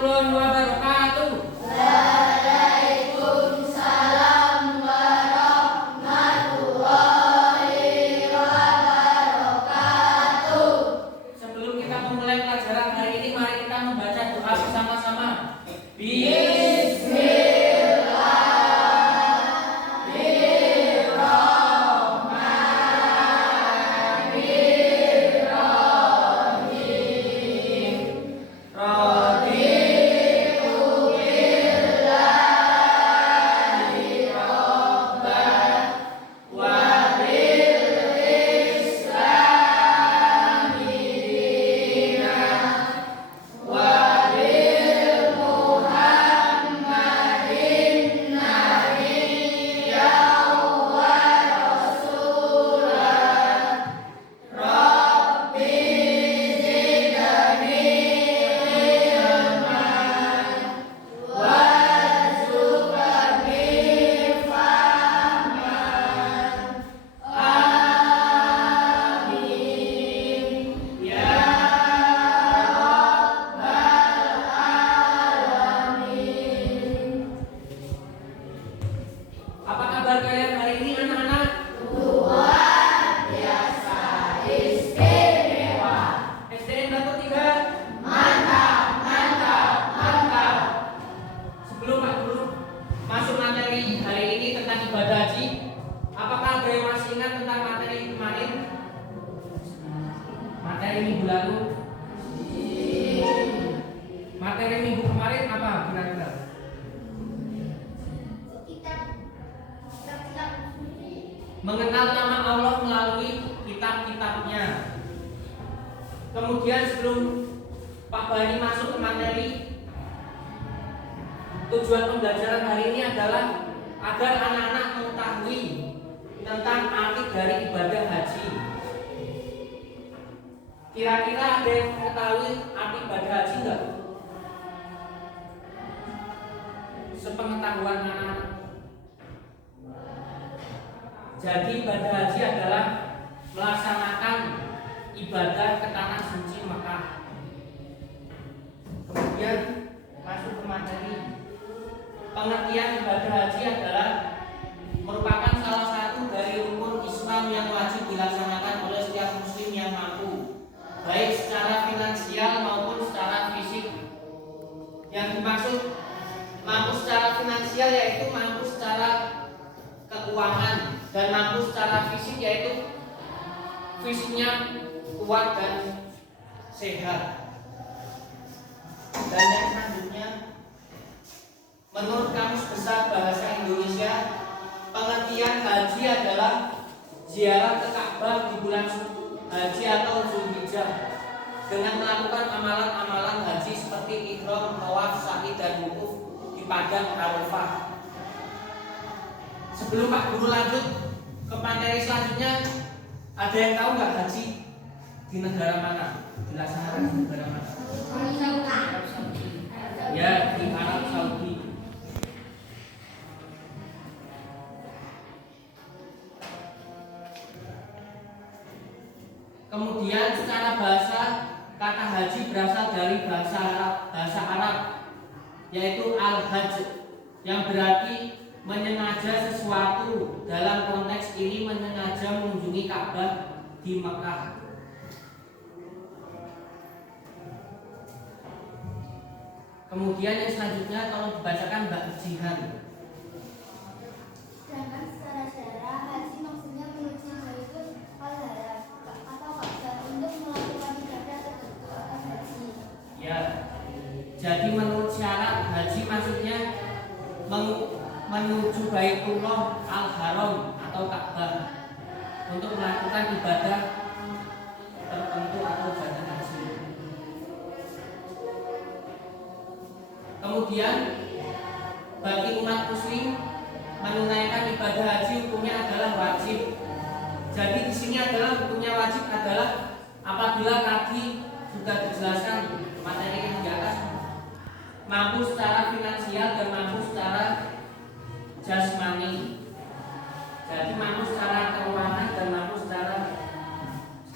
warahmatullahi wabarakatuh. Waalaikumsalam warahmatullahi wabarakatuh. Sebelum kita memulai pelajaran hari ini, mari kita membaca doa bersama-sama. Apa kabar kalian hari ini anak-anak? Luar biasa istimewa. SDN Batu 3. Mantap, mantap, mantap. Sebelum Pak Guru masuk materi hari ini tentang ibadah haji, apakah ada yang masih ingat tentang materi kemarin? Materi minggu lalu? Materi minggu kemarin apa kira-kira? Mengenal nama Allah melalui kitab-kitabnya. Kemudian sebelum Pak Bani masuk ke materi, tujuan pembelajaran hari ini adalah agar anak-anak mengetahui tentang arti dari ibadah haji. Kira-kira ada yang mengetahui arti ibadah haji enggak? Sepengetahuan anak-anak. Jadi ibadah haji adalah melaksanakan ibadah ke tanah suci Mekah. Kemudian masuk ke materi. Pengertian ibadah haji adalah merupakan salah satu dari rukun Islam yang wajib dilaksanakan oleh setiap muslim yang mampu, baik secara finansial maupun secara fisik. Yang dimaksud mampu secara finansial yaitu mampu secara keuangan, dan mampu secara fisik yaitu fisiknya kuat dan sehat. Dan yang selanjutnya, menurut Kamus Besar Bahasa Indonesia, pengertian haji adalah ziarah ke Ka'bah di bulan haji atau Zulhijjah dengan melakukan amalan-amalan haji seperti ihram, tawaf, sa'i, dan wukuf di padang Arafah. Sebelum Pak Guru lanjut ke materi selanjutnya, ada yang tahu nggak haji di negara mana? Dilaksanakan di negara mana? Arab Saudi. Ya, di Arab Saudi. Kemudian secara bahasa, kata haji berasal dari bahasa Arab, yaitu al-hajj, yang berarti menyengaja sesuatu. Dalam konteks ini menyengaja mengunjungi Ka'bah di Mekah. Kemudian yang selanjutnya tolong dibacakan Mbak Jihan. Sedangkan secara sejarah haji maksudnya menuju Baitul Haram atau Ka'bah untuk melakukan ibadah tertentu atau haji. Ya, jadi menurut syarat haji maksudnya menuju Baitullah Al-Haram atau Ka'bah untuk melakukan ibadah tertentu atau ibadah haji. Kemudian bagi umat muslim menunaikan ibadah haji hukumnya adalah wajib. Jadi di sini adalah hukumnya wajib adalah apabila tadi sudah dijelaskan materi yang di atas, mampu secara finansial dan mampu secara jasmani. Jadi mampu secara keuangan dan mampu secara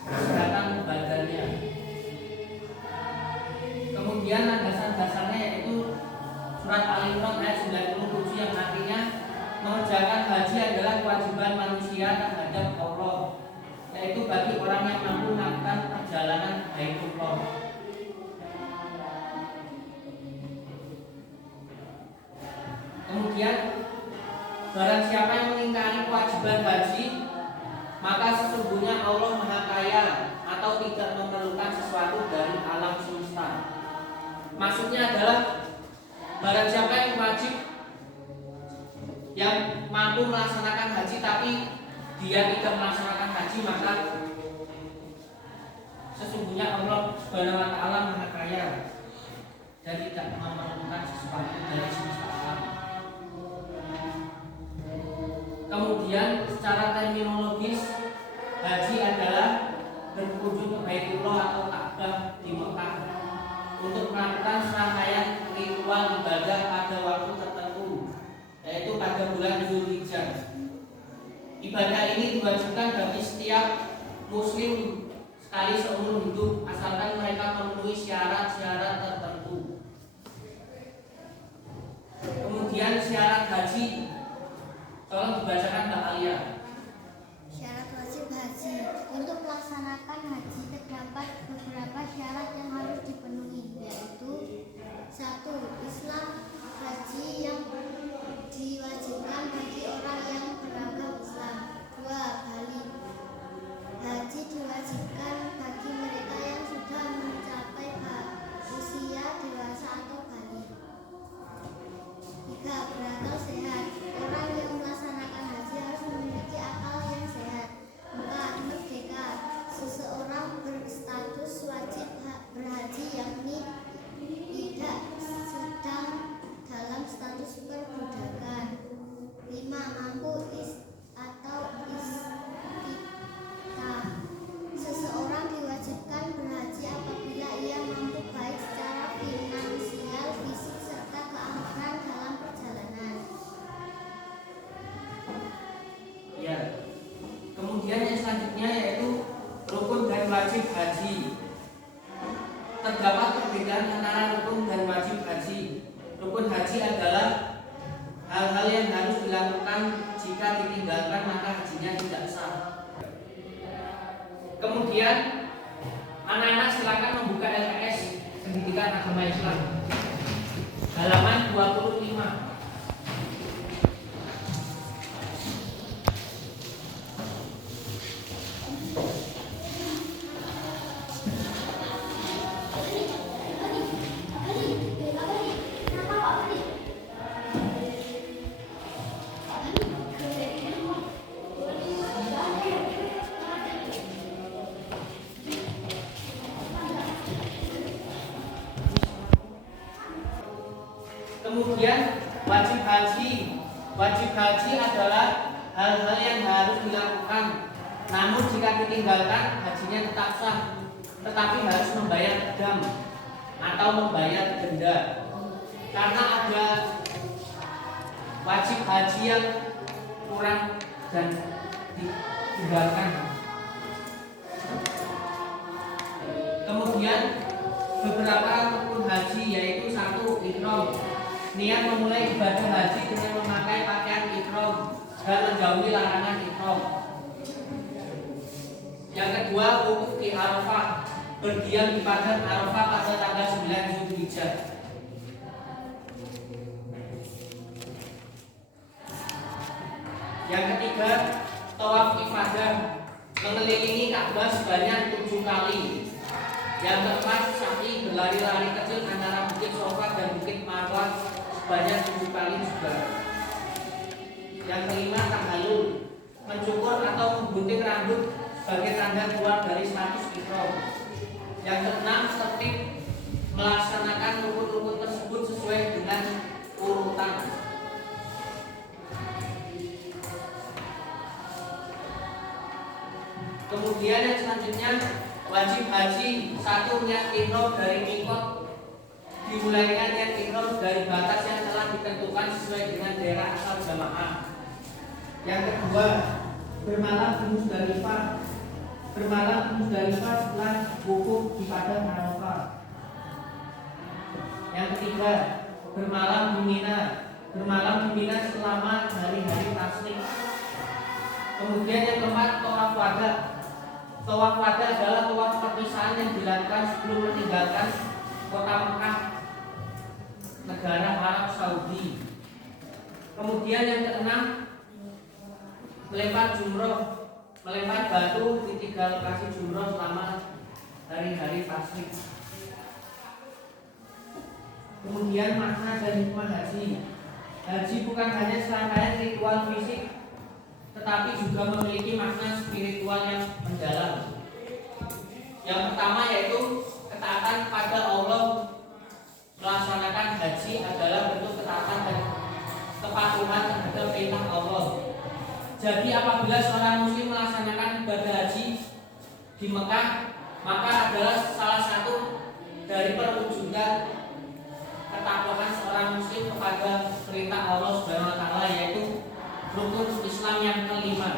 kesehatan badannya. Kemudian landasan dasarnya yaitu artinya mengerjakan haji adalah kewajiban manusia terhadap Allah, yaitu bagi orang yang mampu melakukan perjalanan Baitullah. Kemudian barang siapa yang mengingkari kewajiban haji, maka sesungguhnya Allah Maha Kaya atau tidak memerlukan sesuatu dari alam semesta. Maksudnya adalah barang siapa yang wajib, yang mampu melaksanakan haji tapi dia tidak melaksanakan haji, maka sesungguhnya Allah Subhanahu wa taala Maha Kaya dan tidak memerlukan sesuatu dari semesta alam. Kemudian secara terminologis, haji adalah berkunjung ke Baitullah atau Ka'bah di Mekah untuk melakukan serangkaian ritual ibadah pada waktu tertentu, yaitu pada bulan Zulhijjah. Ibadah ini diwajibkan bagi setiap muslim sekali seumur hidup, asalkan mereka memenuhi syarat-syarat tertentu. Kemudian syarat haji, tolong dibacakan Mbak Alia. Syarat wajib haji. Untuk melaksanakan haji terdapat beberapa syarat yang harus dipenuhi, yaitu 1. Islam. Haji yang diwajibkan bagi orang yang beragama Islam. 2. Balik. Haji diwajibkan bagi mereka yang sudah mencapai usia dewasa atau balik. 3. Berakal sehat. Orang yang melaksanakan haji harus memiliki akal yang sehat. 4. Merdeka. Seseorang berstatus wajib berhaji, yakni tidak sedang dalam status perbudakan. 5. Mampu atau istiqah. Seseorang diwajibkan berhaji apabila ia mampu baik secara finansial, fisik, serta keamanan dalam perjalanan. Ya. Kemudian yang selanjutnya yaitu rukun dan wajib haji. Terdapat perbedaan antara rukun dan wajib haji. Rukun haji adalah hal-hal yang harus dilakukan, jika ditinggalkan maka hajinya tidak sah. Kemudian anak-anak silakan membuka LKS Pendidikan Agama Islam halaman 25. Kemudian wajib haji. Wajib haji adalah hal-hal yang harus dilakukan, namun jika ditinggalkan hajinya tetap sah, tetapi harus membayar dam atau membayar denda. Karena ada wajib haji yang kurang dan ditinggalkan. Kemudian beberapa rukun haji yaitu 1. Ihram. Niat memulai ibadah haji dengan memakai pakaian ihram dan menjauhi larangan ihram. Yang kedua, wukuf di Arafah, berdiam di padang Arafah pada tanggal 9 Zulhijjah. Yang ketiga, tawaf ifadah, mengelilingi Ka'bah sebanyak 7 kali. Yang keempat, sa'i, berlari-lari kecil antara Bukit Sofa dan Bukit Marwah sebanyak 7 kali juga. Yang kelima, tahallul, mencukur atau menggunting rambut sebagai tanda keluar dari status ihram. Yang keenam, tertib, melaksanakan rukun-rukun tersebut sesuai dengan urutan. Kemudian yang selanjutnya, wajib haji. 1. Niat ihram dari mikot, dimulainya niat ihram dari batas yang telah ditentukan sesuai dengan daerah asal jamaah. Yang kedua, bermalam di Musdalifah. Bermalam di Musdalifah setelah wukuf di padang Arafah. Yang ketiga, bermalam di Mina. bermalam di Mina selama hari-hari tasyrik. Kemudian yang keempat, tawaf wada. Tawaf wada adalah tawaf perpisahan yang dilakukan sebelum meninggalkan kota Mekah, negara Arab Saudi. Kemudian yang keenam, melempar jumroh, melempar batu di 3 lokasi jumroh selama hari-hari tasyrik. Kemudian makna dan hikmah haji. Haji bukan hanya serangkaian ritual fisik, tetapi juga memiliki makna spiritual yang mendalam. Yang pertama yaitu ketaatan pada Allah. Melaksanakan haji adalah bentuk ketaatan dan kepatuhan terhadap perintah Allah. Jadi apabila seorang muslim melaksanakan ibadah haji di Mekah, maka adalah salah satu dari perwujudan ketakwaan seorang muslim kepada perintah Allah Subhanahu wa taala, yaitu rukun Islam yang kelima,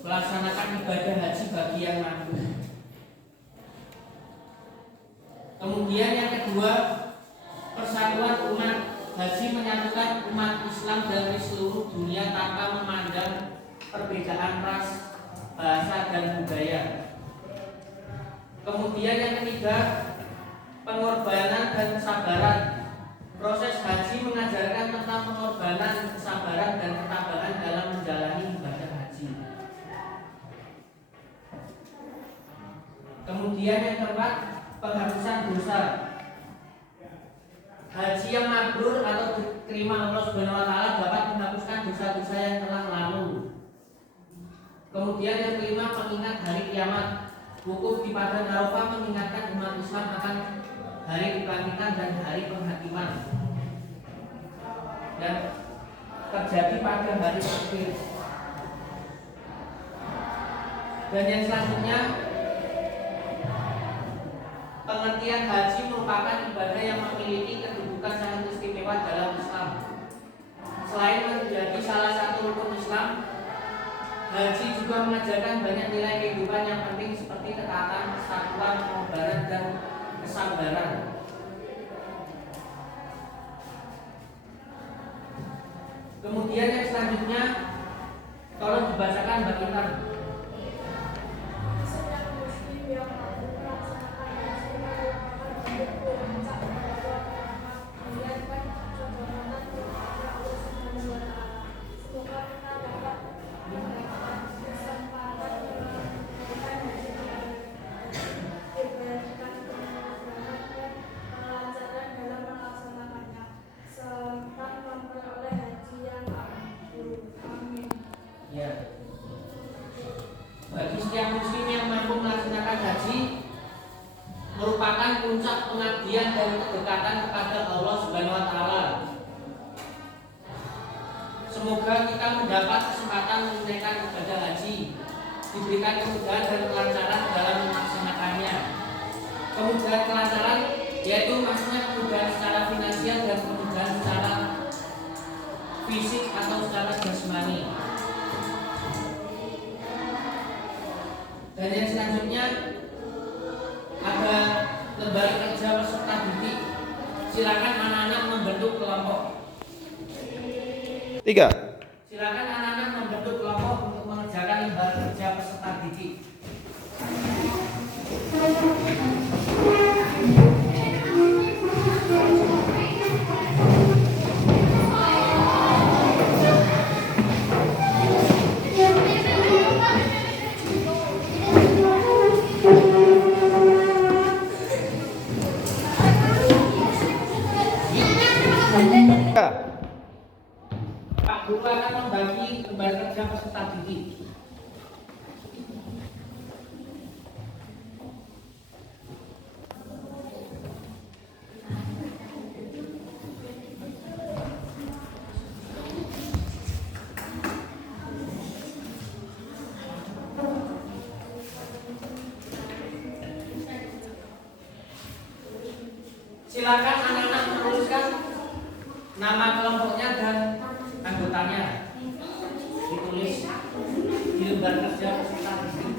melaksanakan ibadah haji bagi yang mampu. Kemudian yang kedua, persatuan umat. Haji menyatukan umat Islam dari seluruh dunia tanpa memandang perbedaan ras, bahasa, dan budaya. Kemudian yang ketiga, pengorbanan dan kesabaran. Proses haji mengajarkan tentang pengorbanan, kesabaran, dan ketabahan dalam menjalani ibadah haji. Kemudian yang keempat, penghapusan dosa. Haji yang mabrur atau diterima Allah Subhanahu wa taala dapat menghapuskan dosa-dosa yang telah lalu. Kemudian yang kelima, pengingat hari kiamat. Wukuf di padang Arafah mengingatkan umat Islam akan hari kebangkitan dan hari penghakiman dan terjadi pada hari akhir. Dan yang selanjutnya, pengertian haji merupakan ibadah yang memiliki kedudukan sangat istimewa dalam Islam. Selain menjadi salah satu rukun Islam, haji juga mengajarkan banyak nilai kehidupan yang penting seperti ketaatan, kesatuan, pengorbanan, dan kesabaran. Kemudian yang selanjutnya, tolong dibacakan Mbak Intan. Bagi setiap muslim yang mampu melaksanakan haji merupakan puncak pengabdian dan kedekatan kepada Allah Subhanahu wa taala. Semoga kita mendapat kesempatan menunaikan ibadah haji, diberikan kemudahan dan kelancaran dalam melaksanakannya. Kemudahan kelancaran yaitu maksudnya kemudahan secara finansial dan kemudahan secara fisik atau secara jasmani. Dan yang selanjutnya ada lembar kerja peserta didik. Silakan anak-anak membentuk kelompok. 3. Silakan anak-anak membentuk kelompok untuk mengerjakan lembar kerja peserta didik. Pak Guru akan membagi lembar kerja peserta didik. Silakan anak-anak menuliskan nama kelompoknya dan anggotanya, ditulis di lembar kerja peserta didik.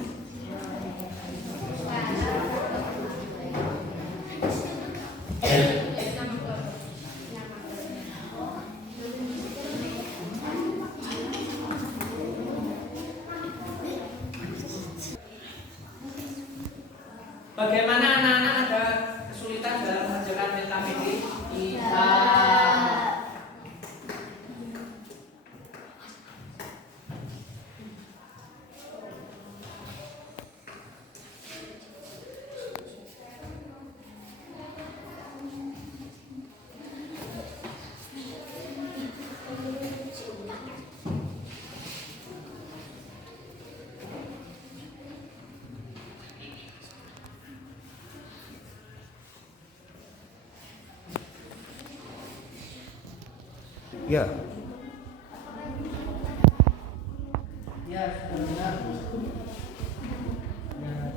Bagaimana anak-anak ada kesulitan dalam mengerjakan metafisik? Tidak. Ya, Ya, sudah benar. Ya.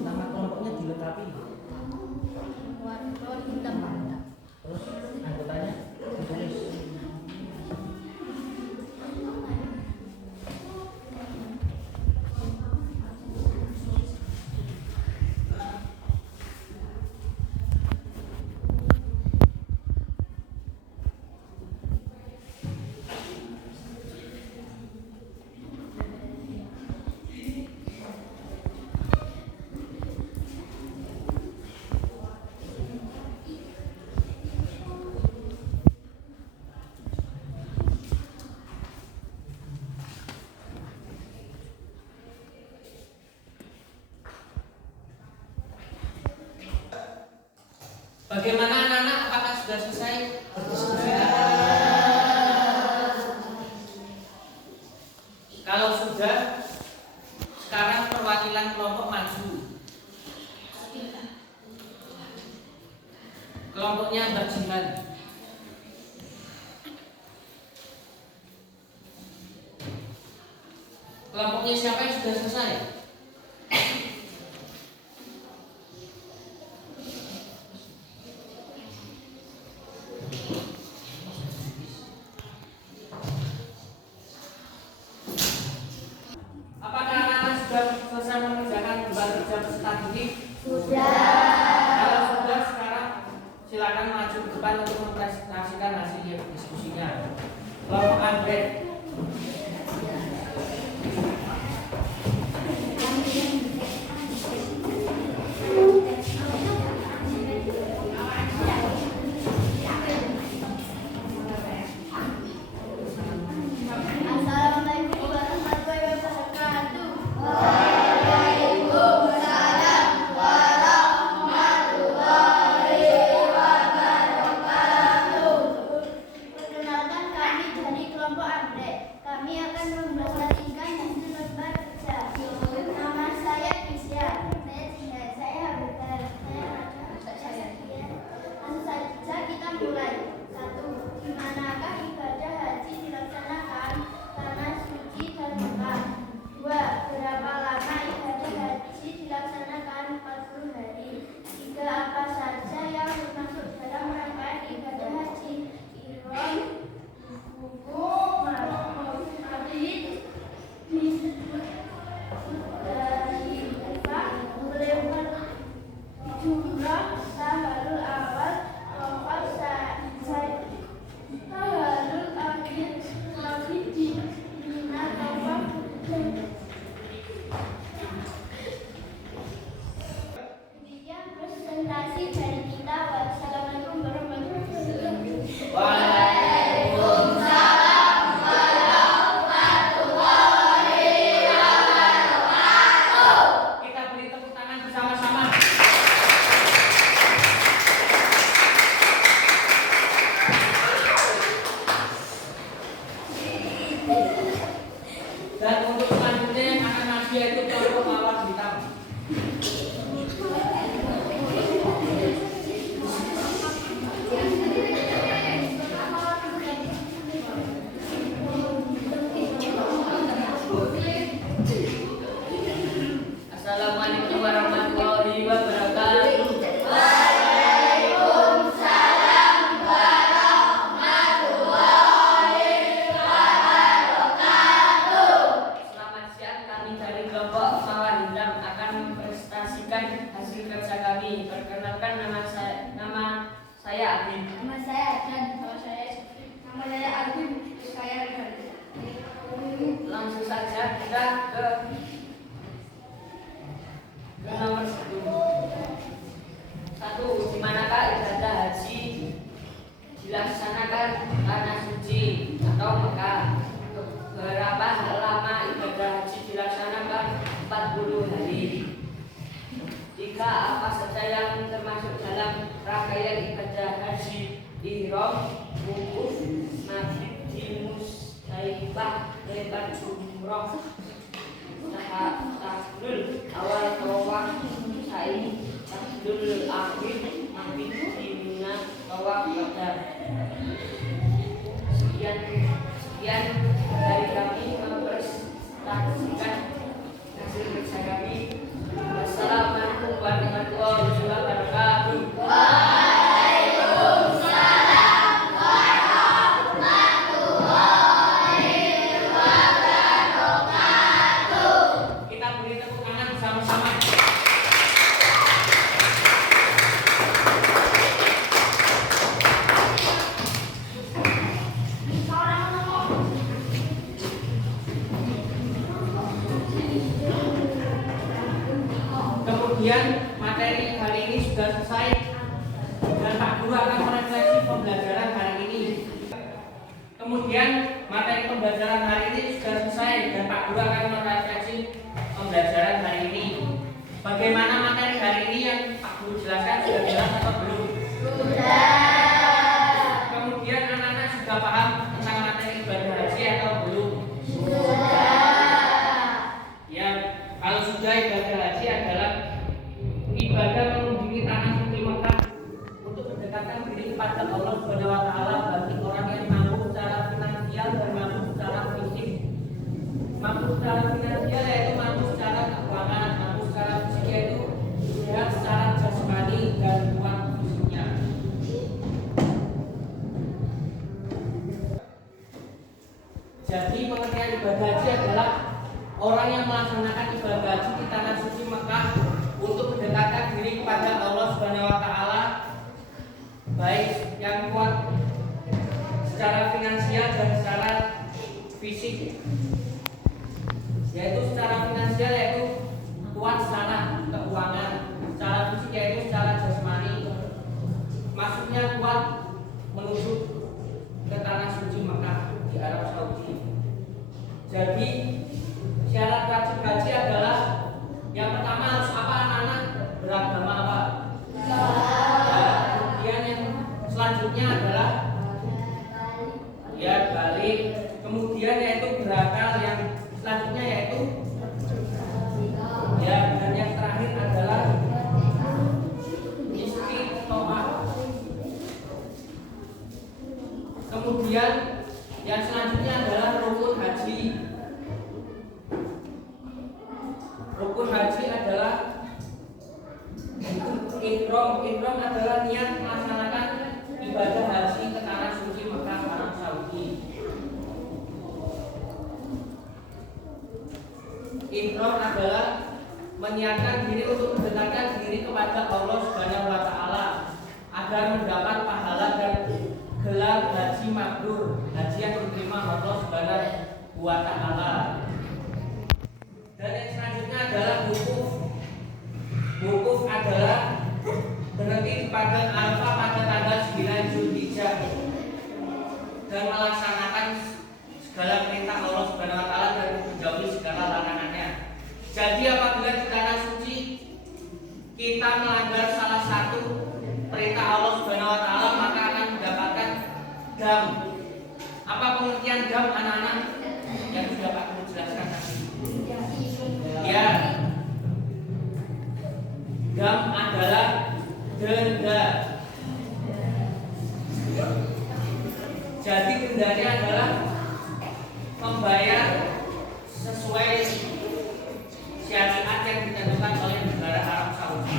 Nama kelompoknya dilengkapi. Terus anggotanya ditulis. Bagaimana anak-anak? Apakah sudah selesai berdiskusi? Kalau sudah, sekarang perwakilan kelompok maju. Kelompoknya berjihad. Kelompoknya siapa yang sudah selesai? Apakah anak-anak sudah selesai mengerjakan beban kerja peserta didik? Kalau sudah, sekarang silakan maju ke depan untuk mempresentasikan hasil diskusinya. Kelompok Andre. Assalamualaikum warahmatullahi wabarakatuh. Waalaikumsalam warahmatullahi wabarakatuh. Perkenalkan, kami dari kelompok Andre. Kami akan mempresentasikan hasil lomba kerja. Nama saya Kisya. Saya Tina. Saya Habibah. Saya Raja. Langsung saja kita mulai. 1. Di manakah ibadah haji dilaksanakan tanah suci dan Mekah? 2. Berapa lama ibadah haji dilaksanakan 40 hari? 3. Apa saja yang termasuk dalam rangkaian ibadah haji? Ihram, wudu, mabit, disebut dari Eva, melewat jumlah tahalul awal, tawaf tahalul akhir, mabit di Mina, tawaf demikian presentasi dari kita. Wassalamualaikum warahmatullahi wabarakatuh. Waalaikumsalam warahmatullahi wabarakatuh. Kita beri tepuk tangan bersama-sama. Dan untuk selanjutnya yang akan maju yaitu kelompok mawar hitam. Assalamualaikum warahmatullahi wabarakatuh. Waalaikumsalam warahmatullahi wabarakatuh. Selamat kelompok Mawar Hitam akan mempresentasikan hasil kerja kami. Perkenalkan nama saya Abid. Nama saya Adnan. Nama saya Sufri. Nama saya Arvin. Saya Rivaldi. Langsung saja kita ke nomor 1. Di manakah ibadah haji dilaksanakan tanah suci atau Mekah? Berapa lama ibadah haji dilaksanakan? 40 hari. 3. Apa saja yang termasuk dalam rangkaian ibadah haji? Ihram, wukuf, mabit di Musdalifah, lempar jumroh, tahlul awal tawaf, sa'i, tahlul akhir, mabit di Mina, tawaf qada. Sekian dari kami mempresentasikan hasil kerja kami. Wassalamualaikum warahmatullahi wabarakatuh. Kita beri tepuk tangan bersama-sama. Kemudian materi hari ini sudah selesai dan Pak Guru akan merefleksi pembelajaran hari ini. Kemudian materi pembelajaran hari ini sudah selesai dan Pak Guru akan merefleksi pembelajaran hari ini. Bagaimana materi hari ini yang Pak Guru jelaskan, sudah jelas atau belum? Sudah. Kemudian anak-anak sudah paham tentang materi ibadah haji atau belum? Sudah. Ya, kalau sudah, ibadah haji adalah ibadah mengunjungi tanah suci Mekah untuk mendekatkan diri kepada Allah Subhanahu wa taala bagi orang yang mampu secara finansial dan mampu secara fisik. Mampu secara finansial yaitu mampu secara keuangan, mampu secara fisik yaitu sehat secara jasmani dan kuat fisiknya. Jadi pengertian ibadah haji adalah orang yang melaksanakan ibadah haji di tanah suci Mekah untuk mendekatkan diri kepada Allah Subhanahu wa taala baik yang kuat secara finansial dan secara fisik. Yaitu secara finansial yaitu kuat secara keuangan, secara fisik yaitu secara jasmani. Maksudnya kuat menuju ke tanah suci Mekah di Arab Saudi. Jadi syarat wajib haji adalah yang pertama harus apa anak-anak? Beragama apa? Ya, kemudian yang selanjutnya adalah ya balik. Kemudian yaitu berakal, yang selanjutnya yaitu ya, dan yang terakhir adalah istiqomah. Kemudian yang selanjutnya adalah rukun haji. Rukun haji adalah ihram. Ihram adalah niat melaksanakan ibadah haji ke tanah suci Mekah Arab Saudi. Ihram adalah meniatkan diri untuk mendekatkan diri kepada Allah Subhanahu wa taala agar mendapat pahala dan gelar haji mabrur, haji yang diterima Allah Subhanahu wa taala. Dan yang selanjutnya adalah wukuf. Wukuf adalah berhenti di padang Arafah pada tanggal 9 Zulhijjah dan melaksanakan segala perintah Allah Subhanahu wa taala dan menjauhi segala larangannya. Jadi apabila di tanah suci kita melanggar salah satu perintah Allah Subhanahu wa taala maka akan mendapatkan dam. Apa pengertian dam anak-anak? Yang sudah Pak Guru jelaskan tadi. Ya. Dam adalah denda. Jadi dendanya adalah membayar sesuai syariat yang ditentukan oleh negara Arab Saudi.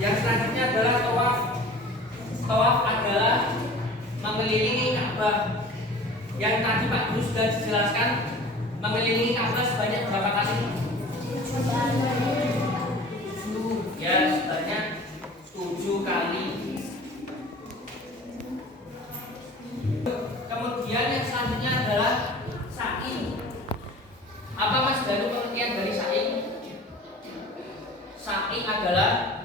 Yang selanjutnya adalah tawaf. Tawaf adalah mengelilingi Ka'bah. Yang tadi Pak Guru sudah dijelaskan mengelilingi Ka'bah sebanyak berapa kali? Ya, sebanyak 7 kali. Kemudian yang selanjutnya adalah sa'i. Apa Mas Danu pengertian dari sa'i? Sa'i adalah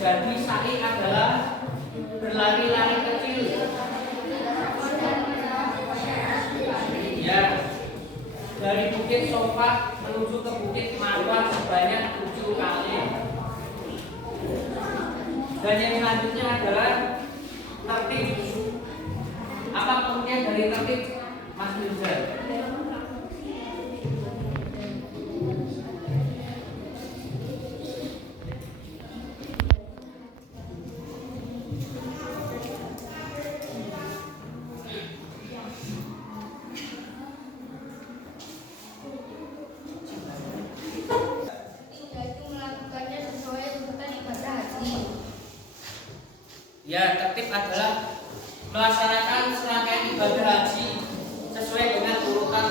jadi sa'i adalah berlari-lari kecil. Ya, dari Bukit Sofa menuju ke Bukit Marwah sebanyak 7 kali. Dan yang selanjutnya adalah tertib. Apa pengertian dari tertib, Mas Mirza? Yaitu melakukannya sesuai tuntutan ibadah haji. Ya, tertib adalah melaksanakan serangkaian ibadah haji sesuai dengan urutan.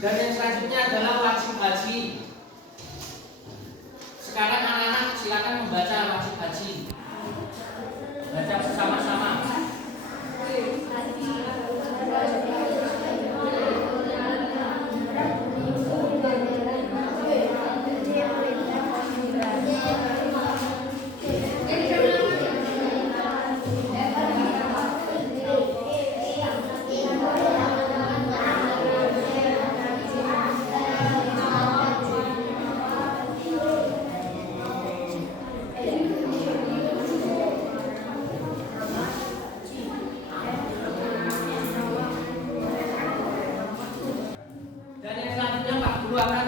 Dan yang selanjutnya adalah wajib haji. Sekarang anak-anak silakan membaca wajib haji. Baca bersama-sama. Dan yang selanjutnya Pak Guru akan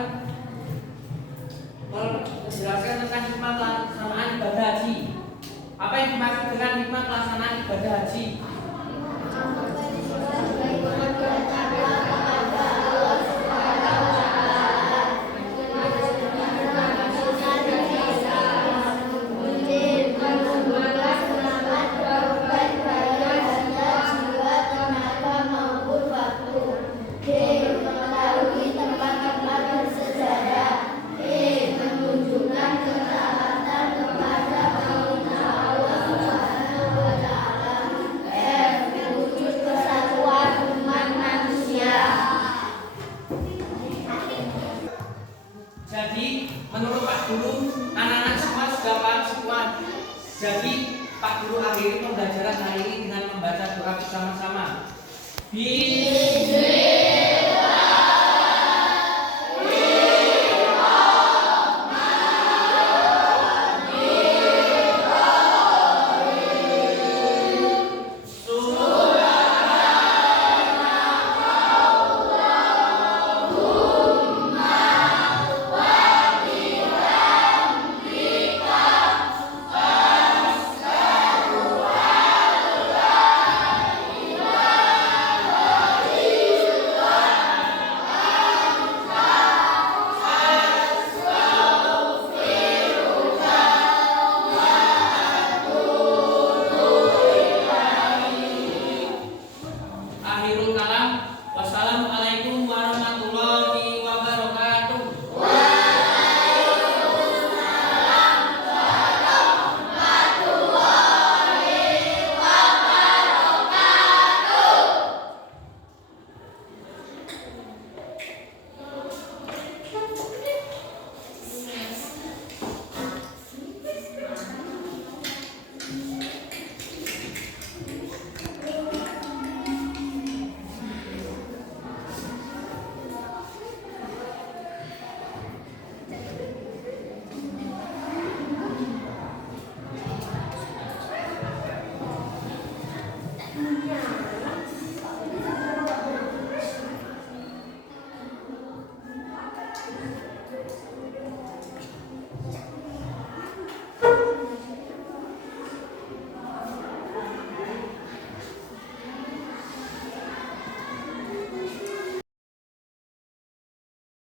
menjelaskan tentang hikmah pelaksanaan ibadah haji. Apa yang dimaksud dengan hikmah pelaksanaan ibadah haji? Jadi menurut Pak Guru, anak-anak semua sudah paham semua. Jadi Pak Guru akhiri pembelajaran hari ini dengan membaca doa bersama-sama. Bismillah.